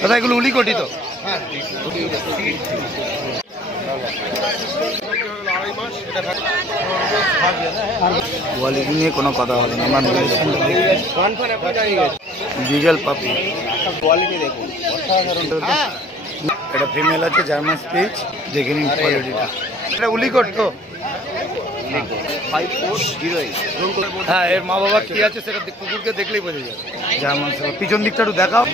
দাদা এগুলো উলিকটি তো? কোয়ালিটি নিয়ে কোনো কথা হবে না। আমার ডিজেল পাপি কোয়ালিটি দেখুন, এটা ফিমেল আছে, জার্মান স্পিচ। দেখে নিন কোয়ালিটিটা। এটা উলিকট তো? হ্যাঁ, এর মা বাবা কি আছে সেটা কুকুরকে দেখলেই বোঝা যাবে। German shepherd. পিছন দিকটা একটু দেখাও।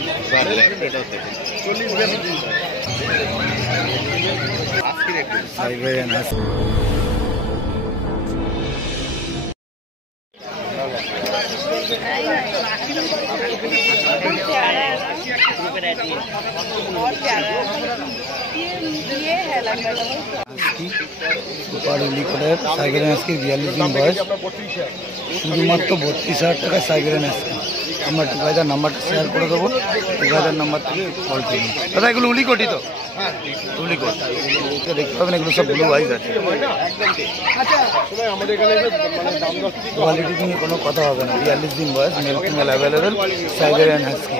Siberian husky. সুপার উলিকটের সাইবেরিয়ান হাস্কি 42 দিন বয়স, শুধুমাত্র 32,000 টাকা সাইবেরিয়ান হাস্কি। আমরা টুকাইদার নাম্বারটা শেয়ার করে দেবো, টুকাইদার নাম্বার থেকে কল করুন। দাদা এগুলো উলিকটি তো? উলিকট দেখতে পাবেন, এগুলো সব ব্লু আইজ আছে। কোয়ালিটি নিয়ে কোনো কথা হবে না। 42 দিন বয়স, male female available, Siberian husky.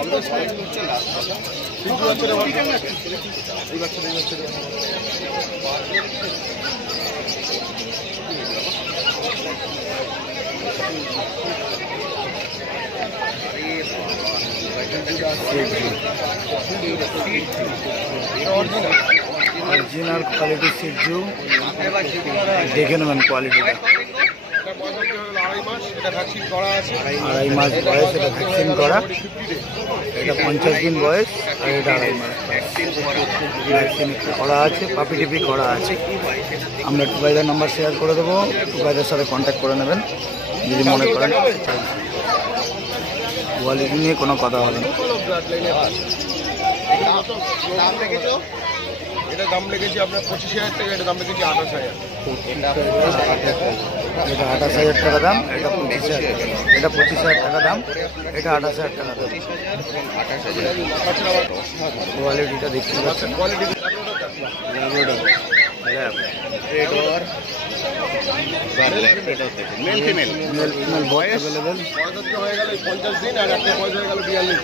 Original quality সিজু, দেখে নেবেন কোয়ালিটিটা। 2.5 মাস বয়স, এটা ভ্যাকসিন করা। এটা 50 দিন বয়স, আর এটা 2.5 মাস ভ্যাকসিন করা আছে, পাপি টিপি করা আছে। আমরা টুকাইদার নাম্বার শেয়ার করে দেবো, টুকাইদার সাথে কন্ট্যাক্ট করে নেবেন যদি মনে করেন। কোয়ালিটি নিয়ে কোনো কথা হবে না। এটা দাম লেগেছে আপনার 25,000 টাকা, এটা দাম লেগেছে 28,000। এটা 28,000 টাকা দাম, এটা 25,000 টাকা। এটা 25,000 টাকা দাম, এটা 28,000 টাকা দাম। কোয়ালিটিটা দেখতে পাচ্ছেন। মেল ফিমেল বয়স অ্যাভেলেবেল। হয়ে গেল 50 দিন, আর একটা বয়স হয়ে গেল 42।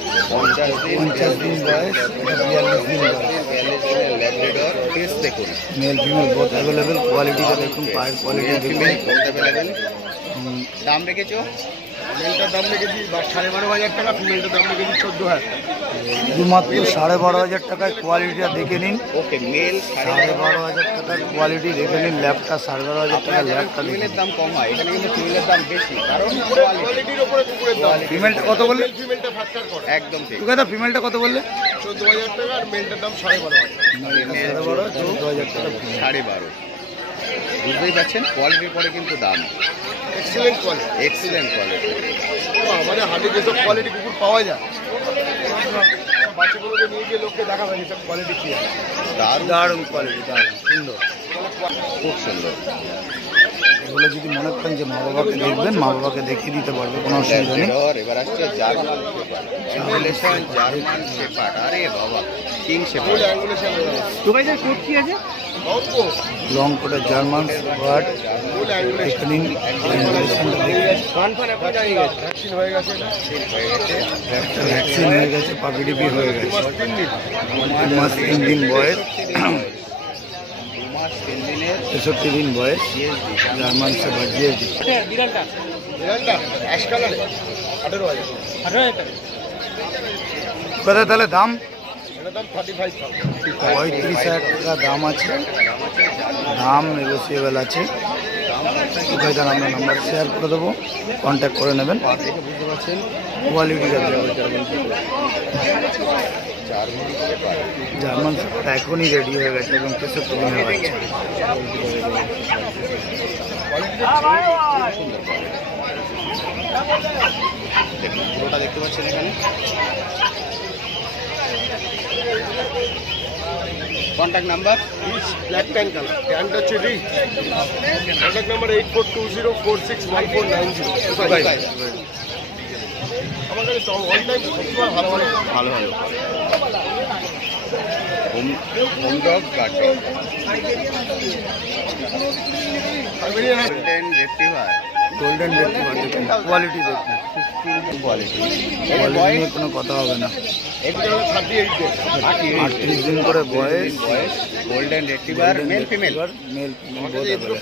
50 দিন বয়স, এটা 42 দিন বয়স। Male female both available. কোয়ালিটিটা দেখুন, পায়ের কোয়ালিটি দেখুন। দাম রেখেছো? মেলটার দাম রেখেছি 12,500 টাকা, ফিমেলটার দাম রেখেছি 14,000। শুধুমাত্র 12,500 টাকায় কোয়ালিটিটা দেখে নিন। ওকে, মেল 12,500 টাকার কোয়ালিটি দেখে নিন। ল্যাবটা 12,500 টাকা, ল্যাবটা ফিমেলের দাম কম হয়, এখানে কিন্তু ফিমেলের দাম বেশি, কারণ কোয়ালিটির উপরে কুকুরের দাম। ফিমেলটা কত বললে? ফিমেলটা ফ্যাক্টর করে। একদম ঠিক। তুই কথা ফিমেলটা কত বললে? 14,000 টাকা, আর মেলটার দাম 12,500। 14,000 টাকা। 12,500। বুঝতেই পারছেন, কোয়ালিটির পরে কিন্তু দাম। Excellent quality, excellent quality. আমাদের হাটে যেসব কোয়ালিটি কুকুর পাওয়া যায়, বাচ্চাগুলোকে নিয়ে গিয়ে লোককে দেখাবেন এসব কোয়ালিটি কী আছে। দারুণ কোয়ালিটি, দারুণ সুন্দর, খুব সুন্দর। এগুলো যদি মনে করেন যে মা বাবাকে দেখবেন, মা বাবাকে দেখিয়ে দিতে পারবে, কোনো অসুবিধা নেই। এবার আসছে জার্মান শেপার্ড, জার্মান শেপার্ড। আরে বাবা, কিং শেপার্ড। দুবাইদের কোড কি আছে? লং কোটের জার্মান শেপার্ড। এখানে ভ্যাকসিন হয়ে গেছে, ভ্যাকসিন হয়ে গেছে, পাপি টিপি হয়ে গেছে। 2 মাস 3 দিন বয়স, 63 দিন বয়স, জার্মান শেপার্ড জিএসডি। কোথায় তাহলে দাম? 35,000 টাকা দাম আছে, দাম নেগোসিয়েবল আছে। টুকাইদার আমরা নাম্বার শেয়ার করে দেবো, কন্ট্যাক্ট করে নেবেন। বুঝতে পারছেন কোয়ালিটিটা। জার্মান শেপার্ড এখনই রেডি হয়ে গেছে এবং 63 দিনের বাচ্চা। পুরোটা দেখতে পাচ্ছেন এখানে। Contact number black pan colour, প্যান্টটা হচ্ছে রিচ। Contact number 8420461490। আমার কাছে অল টাইম সবসময় ভালো ভালো ভালো ভালো home dog, guard dog, golden retriever. Golden retriever দেখুন, কোয়ালিটি দেখুন, কোয়ালিটি কোয়ালিটি নিয়ে কোনো কথা হবে না। 38 দিন করে বয়স, golden retriever male female male female both available.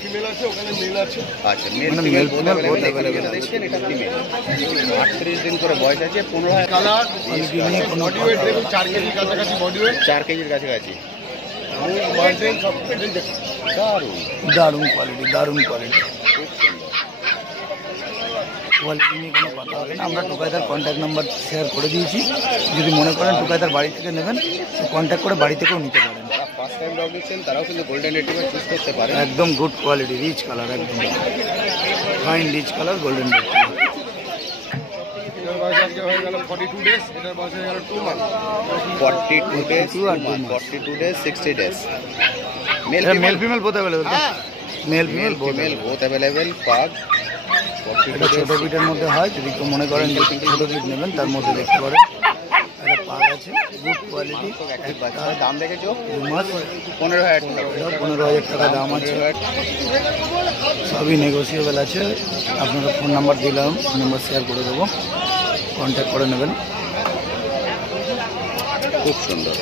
আচ্ছা মেল মানে ফিমেল male বোথ female both অ্যাভেলেবল। available আছে। দেখছেন এটা ফিমেল, 38 দিন করে বয়স আছে, 15 কালার কোয়ালিটি নিয়ে কোনো বডি ওয়েট দেখুন 4 কেজির কাছাকাছি বডি ওয়েট, 4 কেজির কাছাকাছি। মার্জিন সব কিছুই দেখুন। দারুণ, দারুণ কোয়ালিটি, দারুণ কোয়ালিটি, খুব সুন্দর। কোয়ালিটি নিয়ে কোনো কথা হবে না। আমরা টুকাইদার কন্ট্যাক্ট নাম্বার শেয়ার করে দিয়েছি, যদি মনে করেন টুকাইদার বাড়ি থেকে নেবেন কন্ট্যাক্ট করে বাড়ি থেকেও নিতে পারেন। যারা ফার্স্ট টাইম ডগ নিচ্ছেন তারাও কিন্তু গোল্ডেন রেট্রিভার চুজ করতে পারে। একদম গুড কোয়ালিটি, রিচ কালার, একদম fine rich colour golden retriever. এটার বয়স আজকে হয়ে গেল 42 ডেজ, এটার বয়স হয়ে গেল 2 মান্থ। 42 ডেজ, 42 আর 2 months। 42 days, 60 days. Male male female female both available, male female both female both available. Pug এটা ছোট বিটের মধ্যে হয়, যদি কেউ মনে করেন যে ছোট বিট নেবেন তার মধ্যে দেখতে পারেন। একটা পাগ আছে, গুড কোয়ালিটি, একটি বাচ্চা। দাম দেখেছো 2 মাস, 15,000 টাকা। 15,000 টাকা দাম আছে। সবই নেগোসিয়েবল আছে। আপনারা ফোন নাম্বার দিলাম, নাম্বার শেয়ার করে দেবো, কন্ট্যাক্ট করে নেবেন। খুব সুন্দর,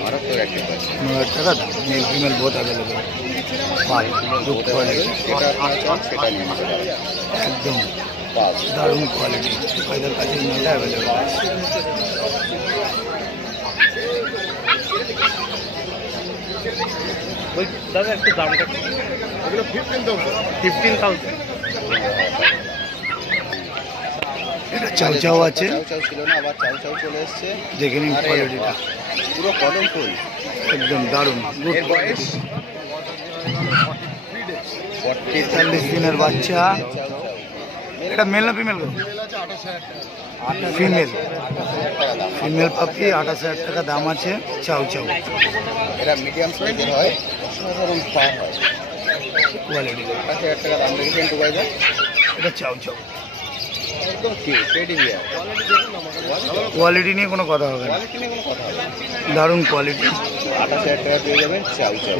মারাত্মক একটি বাচ্চা। 15,000 টাকা দাম, male female both available. Pug good quality, যেটা আপনারা চান সেটা নিয়ে নিতে পারেন। একদম পাগ দারুণ কোয়ালিটি, এদের কাছে মেলটা অ্যাভেলেবল আছে। দাদা একটু দামটা এগুলো 15,000। এটা চাউ চাউ আছে, চাউ চাউ ছিল না, আবার চাউ চাউ চলে এসছে। দেখে নিন আরে কোয়ালিটিটা, পুরো কদম ফুল। একদম দারুণ গুড এর বয়স কোয়ালিটি। 40 40 দিনের বাচ্চা। এটা মেল না ফিমেল? ফিমেল আছে 28,000 টাকা। ফিমেল, 28,000 টাকা দাম। ফিমেল পাপি 28,000 টাকা দাম আছে। চাউ চাউ এরা মিডিয়াম সাইজের হয়, অসাধারণ পা হয়। কোয়ালিটি, 28,000 টাকা দাম রেখেছেন টু বাইদা। এটা চাউ চাউ, একদম কিউট টেডি বিয়ার। কোয়ালিটি নিয়ে কোনো কথা হবে না, কোয়ালিটি নিয়ে কোনো কথা হবে না। দারুণ কোয়ালিটি। 28,000 টাকা পেয়ে যাবেন চাউ চাউ।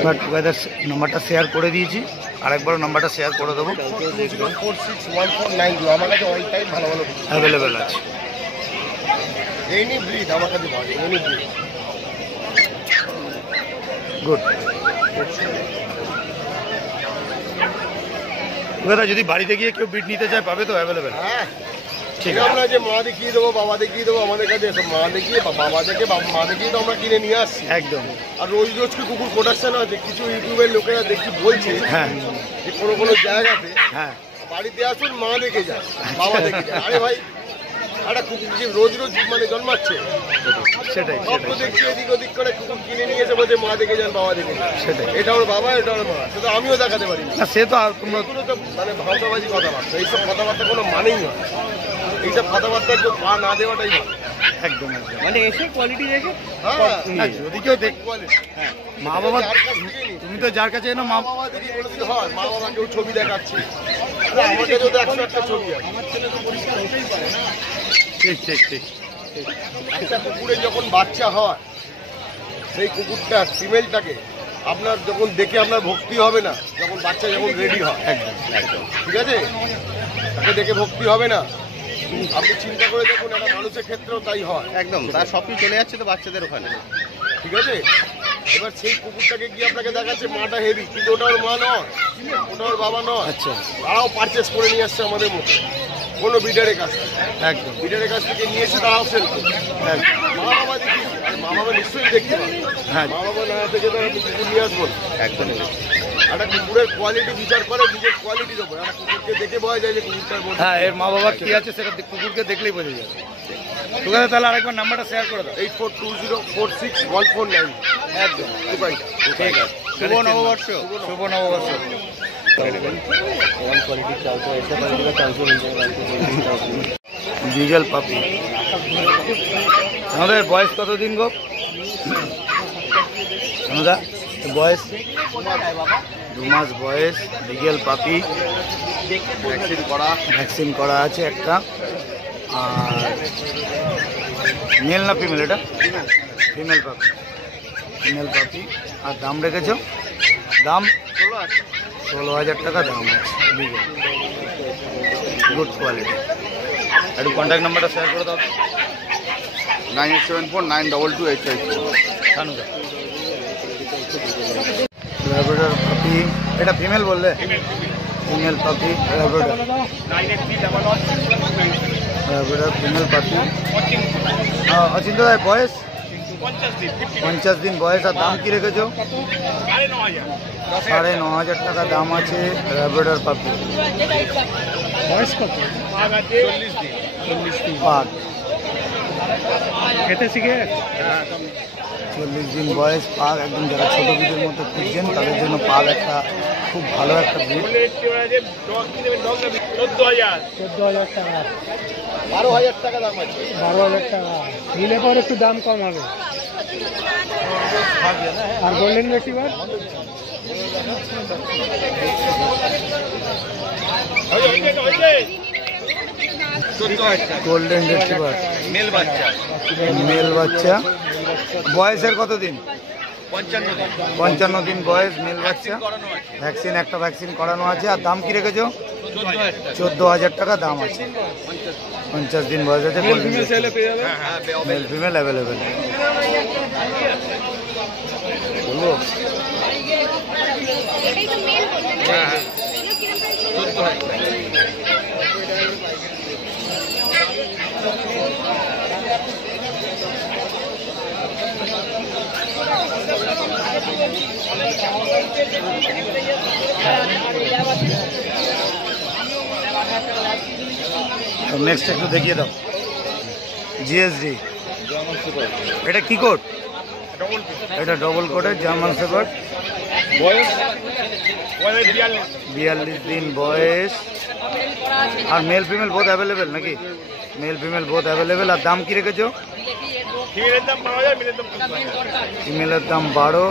এবার টুকাইদার নাম্বারটা শেয়ার করে দিয়েছি, আরেকবার নাম্বারটা শেয়ার করে দেবো, 20461492। আমার কাছে অল টাইম ভালো ভালো অ্যাভেলেবেল আছে। এনি ব্রিড আমার কাছে পাওয়া যায়, এনি ব্রিড। গুড। টুকাইদার যদি বাড়িতে গিয়ে কেউ বিট নিতে চায় পাবে তো অ্যাভেলেবেল? হ্যাঁ, ঠিক এটা আছে, আমরা যে মা দেখিয়ে দেবো বাবা দেখিয়ে দেবো, আমাদের কাছে এসব মা দেখিয়ে বা বাবা দেখে মা দেখিয়ে তো আমরা কিনে নিয়ে আসছি। একদম। আর রোজ রোজ কি কুকুর প্রোডাকশন আছে, কিছু ইউটিউবের লোকেরা দেখি বলছে হ্যাঁ যে কোনো কোনো জায়গাতে হ্যাঁ, বাড়িতে আসুন মা দেখে যান, বাবা দেখে যান। আরে ভাই, একটা কুকুর কি রোজ রোজ মানে জন্মাচ্ছে? সেটাই সব তো সেটাই দেখছি এদিক ওদিক করে কুকুর কিনে নিয়ে এসে বলছে মা দেখে যান, বাবা দেখে যান। সেটাই। এটা ওর বাবা, এটা ওর মা, সেটা আমিও দেখাতে পারি না। না সে তো আর তোমরা এগুলো তো মানে ভাওতাবাজি কথাবার্তা, এইসব কথাবার্তা কোনো মানেই নয়। এইসব কথাবার্তা একটু পা না দেওয়াটাই ভালো। একদম একদম। মানে এসে কোয়ালিটি দেখে হ্যাঁ, না, যদি কেউ দেখ, quality। হ্যাঁ, মা বাবা, যার কাছ থেকে নিই। তুমি তো যার কাছে এনো মা বাবা দেখি কোনোদিন হয়, মা বাবা কেউ ছবি দেখাচ্ছে, আরে আমার কাছেও তো 101টা ছবি আছে। ঠিক ঠিক ঠিক, একটা কুকুরের যখন বাচ্চা হয়, সেই কুকুরটা ফিমেলটাকে আপনার যখন দেখে আপনার ভক্তি হবে না, যখন বাচ্চা যখন রেডি হয়, একদম একদম। ঠিক আছে, তাকে দেখে ভক্তি হবে না। আপনি চিন্তা করে দেখুন, একটা মানুষের ক্ষেত্রেও তাই হয়, একদম তার সব কিছু চলে যাচ্ছে তো বাচ্চাদের ওখানে। ঠিক আছে। এবার সেই কুকুরটাকে গিয়ে আপনাকে দেখাচ্ছে মাটা হেভি, কিন্তু ওটা ওর মা নয়, ওটা ওর বাবা নয়। আচ্ছা, তারাও পারচেস করে নিয়ে আসছে আমাদের মতো, কোনো বিডারের কাছ থেকে। একদম বিডারের কাছ থেকে নিয়ে এসে তারাও সেল করছে। একদম। মা বাবা দেখি, আর মা বাবা নিশ্চয়ই দেখতে পাবে। হ্যাঁ মা বাবা না থেকে তো আমি কুকুর নিয়ে আসবো না। একদম একটা কুকুরের কোয়ালিটি বিচার করে নিজের কোয়ালিটির ওপর। একটা কুকুরকে দেখে বোঝা যায় যে কুকুরটার মধ্যে হ্যাঁ, এর মা বাবা কি আছে সেটা কুকুরকে দেখলেই বোঝা যাবে। ঠিক আছে, তাহলে আরেকবার নাম্বারটা শেয়ার করে দাও। 8420461492। একদম উপায় ঠিক আছে। শুভ নববর্ষ। শুভ নববর্ষ। বিগেল পাপি, আমাদের বয়স কতদিন গো দাদা? বয়স 2 মাস বয়স, বিগেল পাপি, ভ্যাকসিন করা। ভ্যাকসিন করা আছে একটা। আর মেল না ফিমেল? এটা ফিমেল পাপি, ফিমেল পাপি। আর দাম রেখেছো? দাম 16,000 টাকা দাম আছে। Good quality. একটু কন্ট্যাক্ট নাম্বারটা শেয়ার করে দাও। 9874922854। শানুদা। ল্যাব্রাডর পাপি, এটা ফিমেল বললে? ফিমেল পাপি ল্যাব্রাডর। ল্যাব্রাডর ফিমেল পাপি। অচিন্ত ভাই বয়স? 50 দিন বয়স। আর দাম কি রেখেছো? 9,500 টাকা দাম আছে ল্যাব্রাডর পাপি। বয়স কত? 40 দিন। পাক খেতে শিখে? 40 দিন বয়স, পাক একদম। যারা ছোট বিটের মধ্যে খুঁজছেন তাদের জন্য পাক একটা খুব ভালো একটা বিট। 14,000 টাকা। 12,000 টাকা দাম আছে। 12,000 টাকা নিলে পর একটু দাম কম হবে। আর golden retriever? Golden retriever male বাচ্চা। মেল বাচ্চা। বয়সের কত দিন? 55 দিন বয়স, মেল বাচ্চা। ভ্যাকসিন, একটা ভ্যাকসিন করানো আছে। আর দাম কি রেখেছো? 14,000 টাকা দাম আছে। 50 দিন বয়স আছে। Mail female available. বলবো নেক্সট একটু দেখিয়ে দাও। জিএসডি। এটা কি কোট? এটা ডবল কোটের জার্মান শেপার্ড। 42 দিন বয়স। আর মেল ফিমেল বোথ অ্যাভেলেবেল নাকি? Male female both available. আর দাম কি রেখেছো? ফিমেলের দাম 12,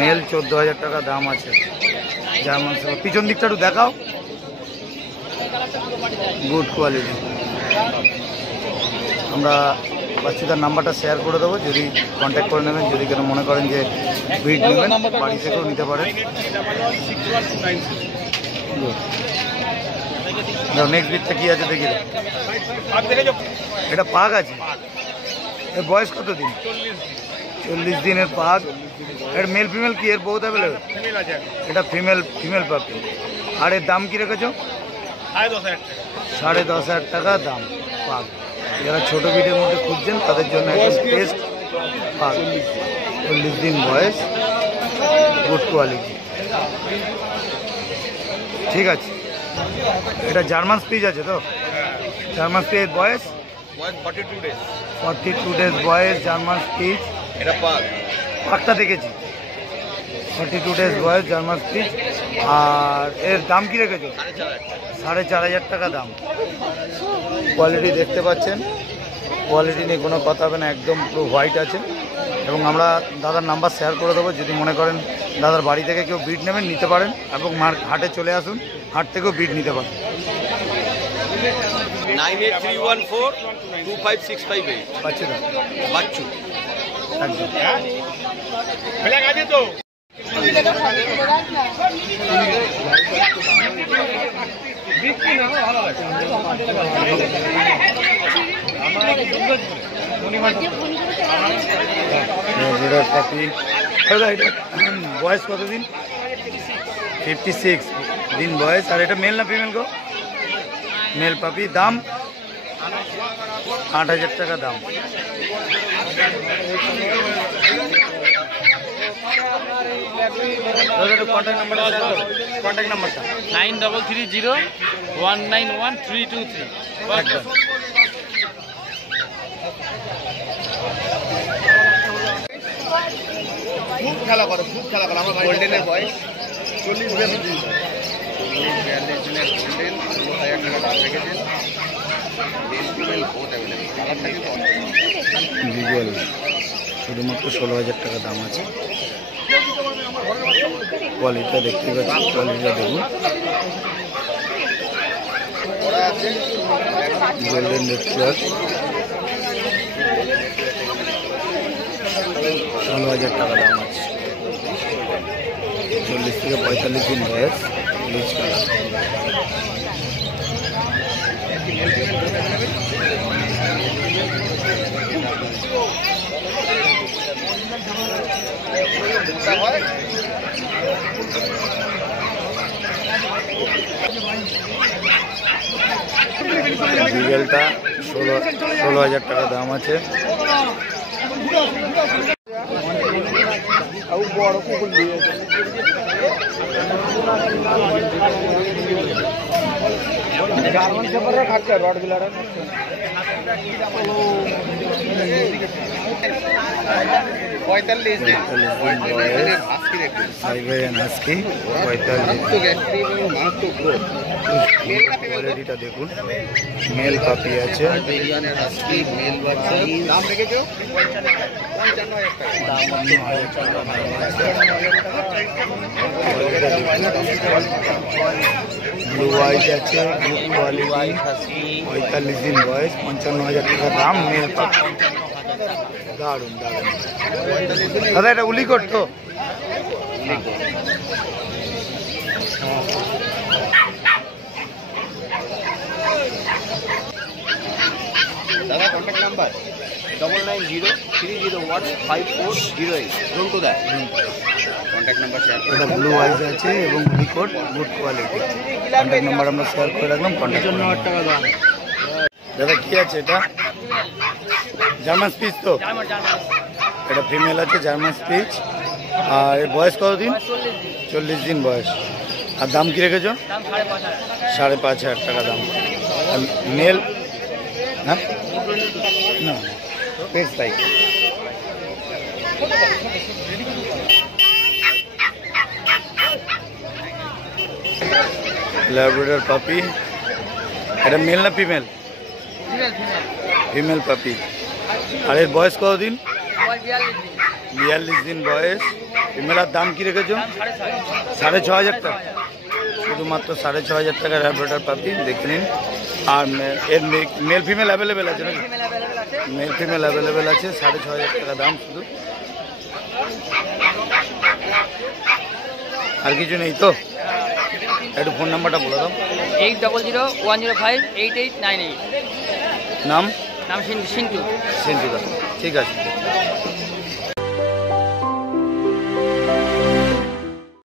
মেল 14,000 টাকা দাম আছে জার্মান শেপার্ড। পিছন দিকটা একটু দেখাও। Good quality. আমরা বাচ্চাদের নাম্বারটা শেয়ার করে দেবো, যদি কন্ট্যাক্ট করে নেবেন। যদি কেন মনে করেন যে ব্রিড নেবেন, বাড়ি থেকেও নিতে পারেন। নেক্সট ব্রিডটা কি আছে দেখি। এটা পাক আছে। এর বয়স কত দিন? 40 দিনের পাক। এর মেল ফিমেল কি এর বহুত অ্যাভেলেবেল? এটা ফিমেল পাপি। আর এর দাম কি রেখেছো? 10,500 টাকা দাম পাক। যারা ছোট বিটের মধ্যে খুঁজছেন তাদের জন্য টেস্ট পাক। 40 দিন বয়স, গুড কোয়ালিটি। ঠিক আছে। এটা জার্মান স্পিচ আছে তো? জার্মান স্পিচ বয়স 42 ডেজ বয়স, জার্মান স্পিচ। এটা পাক। পাকটা দেখেছি। 42 ডেজ বয়স, জার্মান স্পিচ। আর এর দাম কি রেখেছো? 4,500 টাকা দাম। কোয়ালিটি দেখতে পাচ্ছেন, কোয়ালিটি নিয়ে কোনো কথা হবে না, একদম পুরো হোয়াইট আছে। এবং আমরা দাদার নাম্বার শেয়ার করে দেবো, যদি মনে করেন দাদার বাড়ি থেকে কেউ বিট নেবেন নিতে পারেন। এবং হাটে চলে আসুন, হাট থেকেও বিট নিতে পারেন। 9831425658 বাচ্চারা বাচ্চু একদম। বয়স কতদিন? 56 দিন বয়স। আর এটা মেল না ফিমেল গো? মেল পাপি। দাম 8,000 টাকা দাম। কন্ট্যাক্ট নাম্বারটা 9330191323। একদম। খুব খেলা করে, খুব খেলা করে। আমার গোল্ডেনের বয়স 40-42 দিন। 42 দিনের গোল্ডেন, 10,000 টাকা দাম রেখেছেন। Mail female both available. কালারটা কিন্তু ভিজুয়াল শুধুমাত্র 16,000 টাকা দাম আছে। কোয়ালিটিটা দেখতে পাচ্ছি, কোয়ালিটিটা দেখুন। গোল্ডেন রিট্রিভার 16,000 টাকা দাম আছে। 40 40 থেকে 45 দিন বয়স, ব্লিচ কালার। বিগেলটা 16,000 টাকা দাম আছে। Siberian husky 45। কোয়ালিটিটা দেখুন, মেল পাপি আছে। ব্লু আইজ আছে, গুড কোয়ালিটি, 45 দিন বয়স, 55,000 টাকা দাম, মেল পাপি। দারুন দারুন দাদা, এটা উলিকট তো? দাদা contact number 9903015408। Don't to that contact number share করে। এটা ব্লু আইজ আছে এবং উলিকট, গুড কোয়ালিটি। কন্ট্যাক্ট নাম্বার আমরা শেয়ার করে রাখলাম, কন্ট্যাক্ট করুন। দাদা কি আছে এটা? জার্মান স্পিচ তো? এটা ফিমেল আছে, জার্মান স্পিচ। আর এর বয়স কতদিন? 40 দিন বয়স। আর দাম কি রেখেছো? 5,500 টাকা দাম। মেল? হ্যাঁ না, পেট সাইজ। ল্যাব্রাডর পাপি। এটা মেল না ফিমেল? ফিমেল পাপি। আর এর বয়স কতদিন? 42 দিন বয়স। ফিমেলার দাম কি রেখেছো? 6,500 টাকা। শুধুমাত্র 6,500 টাকা ল্যাব্রাডর পাপি, দেখে নিন। আর এর মেল ফিমেল অ্যাভেলেবেল আছে নাকি? মেল ফিমেল অ্যাভেলেবেল আছে, 6,500 টাকা দাম শুধু। আর কিছু নেই তো? একটু ফোন নাম্বারটা বলে দাও। 8001058898। নাম? নাম সিন্টু। সিন্টু দা, ঠিক আছে।